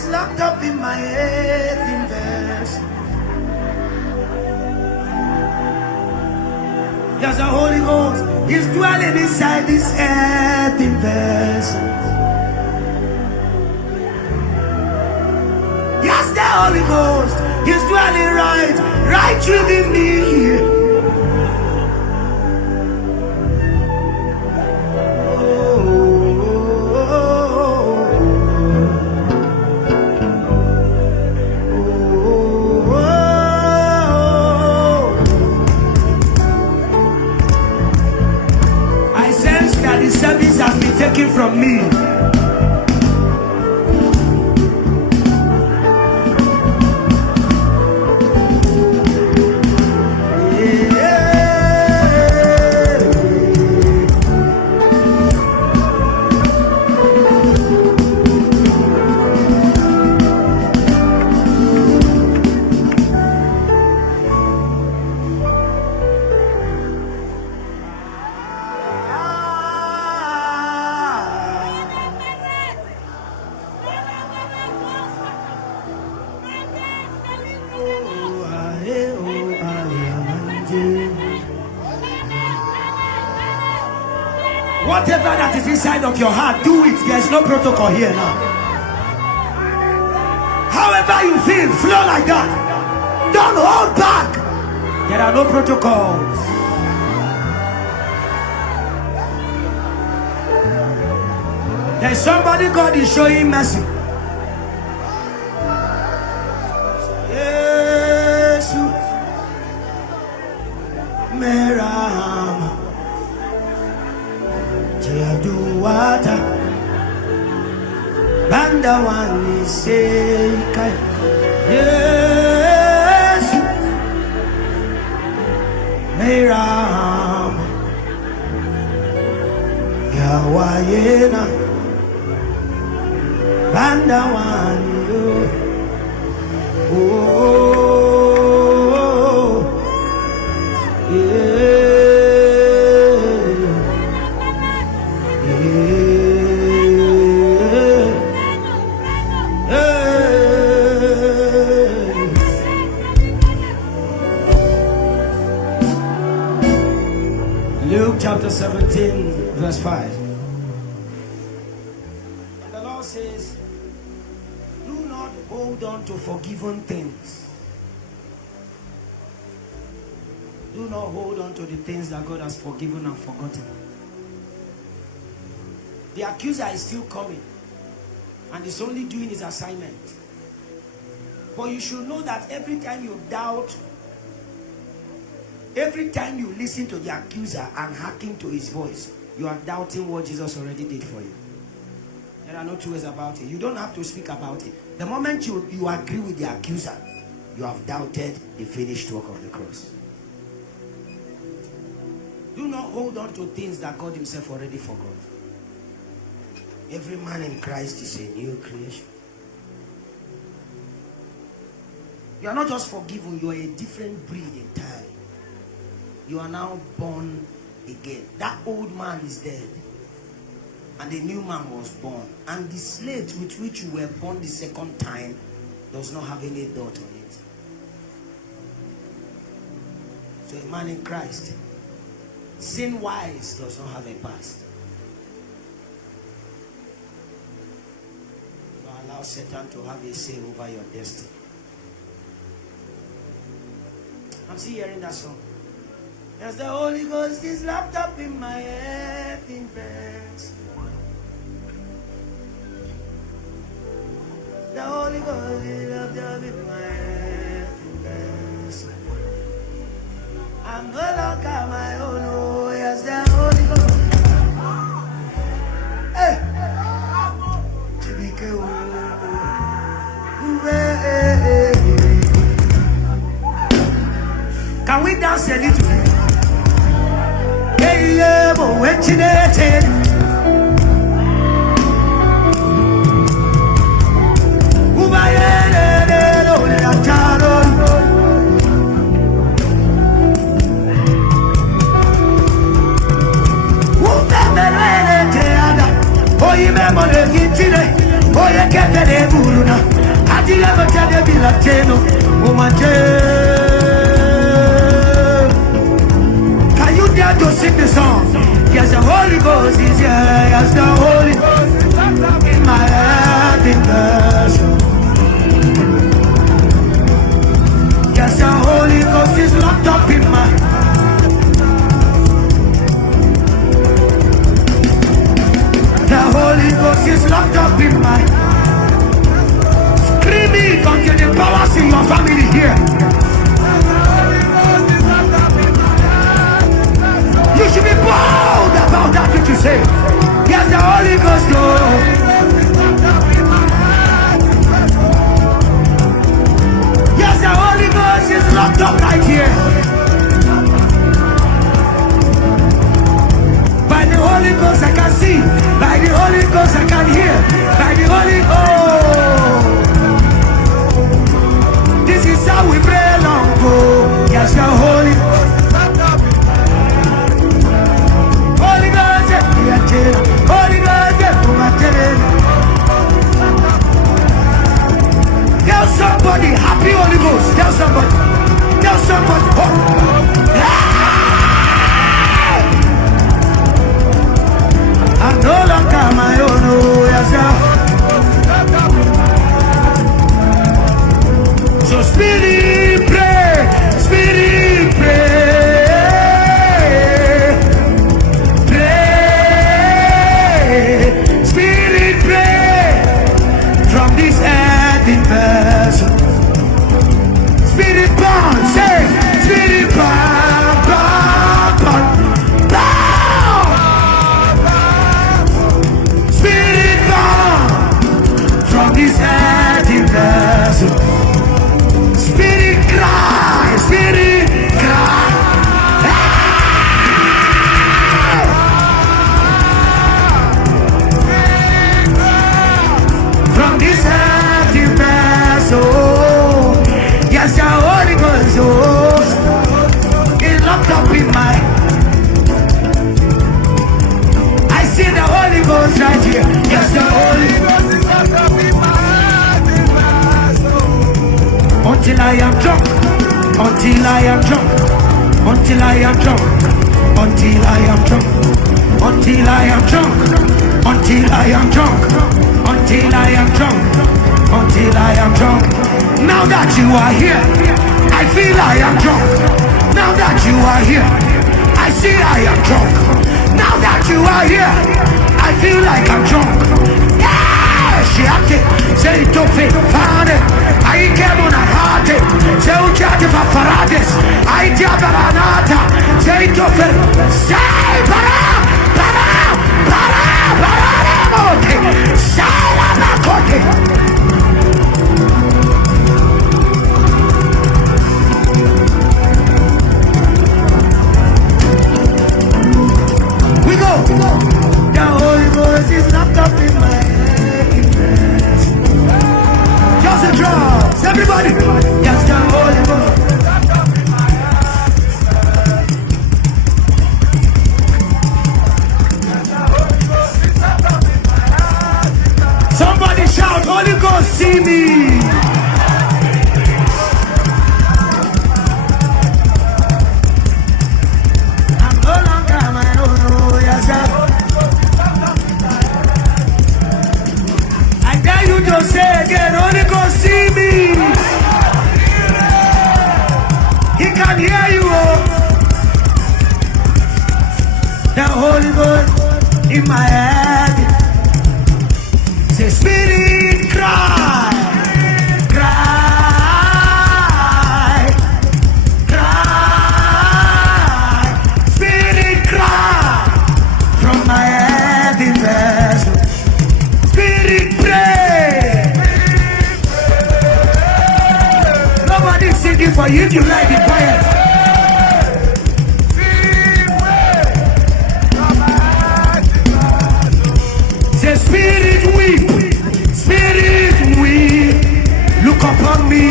is locked up in my earthen vessel. Yes, the Holy Ghost is dwelling inside this earthen vessel. Yes, the Holy Ghost is dwelling right within me. Service has been taken from me. Whatever that is inside of your heart, do it. There's no protocol here now. However you feel, flow like that. Don't hold back. There are no protocols. There's somebody God is showing mercy. Yes, Meraham. Water Banda one is saying yes Meram Yawayena Banda one you oh yeah. Luke chapter 17 verse 5. And the Lord says, do not hold on to forgiven things. Do not hold on to the things that God has forgiven and forgotten. The accuser is still coming and is only doing his assignment. But you should know that every time you doubt, every time you listen to the accuser and hearken to his voice, you are doubting what Jesus already did for you. There are no two ways about it. You don't have to speak about it. The moment you agree with the accuser, you have doubted the finished work of the cross. Do not hold on to things that God himself already forgot. Every man in Christ is a new creation. You are not just forgiven, you are a different breed entirely. You are now born again. That old man is dead and a new man was born, and the slate with which you were born the second time does not have any dot on it. So a man in Christ, sin wise, does not have a past. You allow Satan to have a say over your destiny. I'm still hearing that song. As the Holy Ghost is locked up in my head in verse. The Holy Ghost is locked up in my head in verse. I'm no longer my own. Oh, yes, the Holy Ghost. Hey, can we dance a little bit? Hey, yeah, but when she did oh, you remember the Can you dare to sing the song? Yes, the Holy Ghost is here. Yes, the Holy Ghost in my heart in person. Yes, the Holy Ghost is locked up in my. The Holy Ghost is locked up in my. Scream it until the powers in your family here. You should be bold about that which you say. Yes, the Holy Ghost goes. Yes, the Holy Ghost is locked up right here. By the Holy Ghost I can see. By the Holy Ghost I can hear. By the Holy Ghost. This is how we pray long ago. Yes, the Holy Ghost. Holy Ghost, Holy Ghost, tell somebody, happy Holy Ghost. Tell somebody, tell somebody. Oh. I'm no longer my own, oh yes, sir. So Spirit pray, Spirit pray. Spirit born, say, Spirit born, born, born, born. Spirit born from this earthen vessel. Spirit cry, Spirit cry. From this earthen vessel. Yes, the Holy Ghost is locked up in my. I see the Holy Ghost right here. Yes, the Holy Ghost is locked up in my. Until I am drunk, until I am drunk, until I am drunk, until I am drunk, until I am drunk, until I am drunk, until I am drunk, until I am drunk. Now that you are here, I feel I am drunk. Now that you are here, I see I am drunk. Now that you are here, I feel like I'm drunk. Yeah, she acted. Say to fit, found it. I came on a heart. Say Ujati Farades. I Diabaranata. Say to fit. Say para, para, para, para, say la cote. The Holy Ghost is locked up in my head. Just the drums, everybody. Just the Holy Ghost. Somebody shout, Holy Ghost, see me. Say again, Holy Ghost, see me. He can hear you. The Holy Ghost in my head. Say, Spirit, cry, cry, cry. Spirit, cry from my head in vessel. Spirit, pray. Singing for you if you like it quiet. Say, Spirit weep, Spirit weep. Look upon me,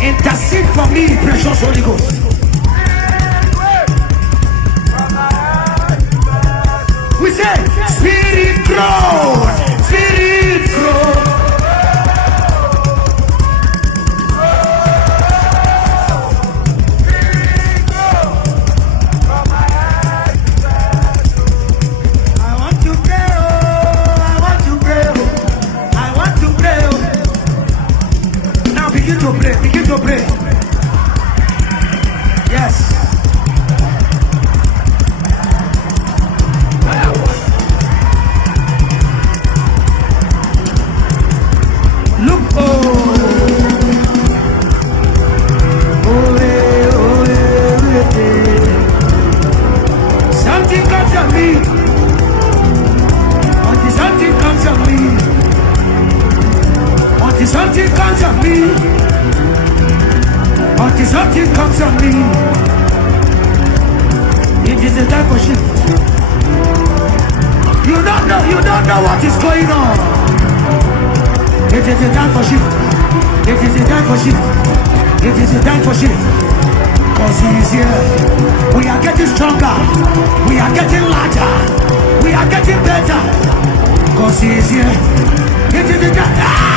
intercede for me, precious Holy Ghost. We say, Spirit grow, Spirit grow. on me. Until something comes on me. Until something comes on me. Until something comes on me. It is a time for shift. You don't know what is going on. It is a time for shift. It is a time for shift. It is a time for shift. Because he is here. We are getting stronger. We are getting larger. We are getting better. Because he is here. It is a time.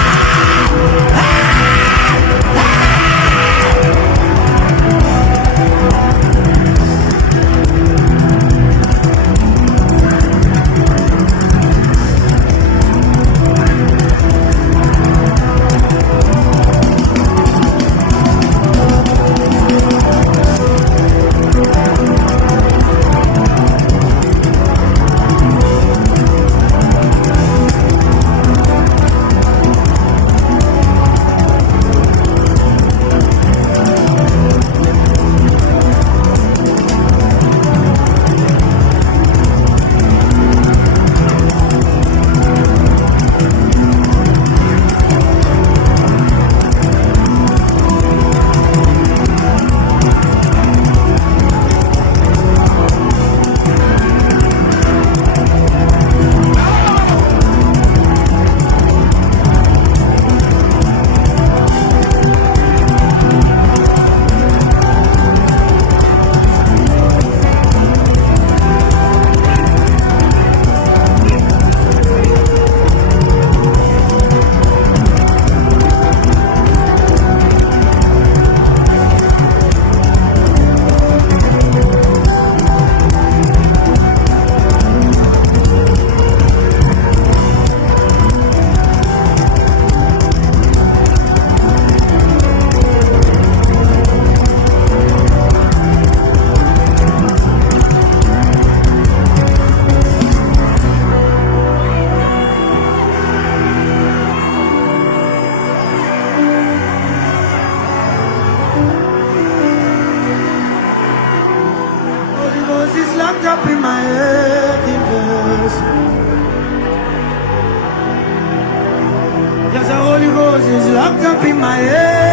Up in my earthen vessel. Yes, the Holy Ghost is locked up in my head.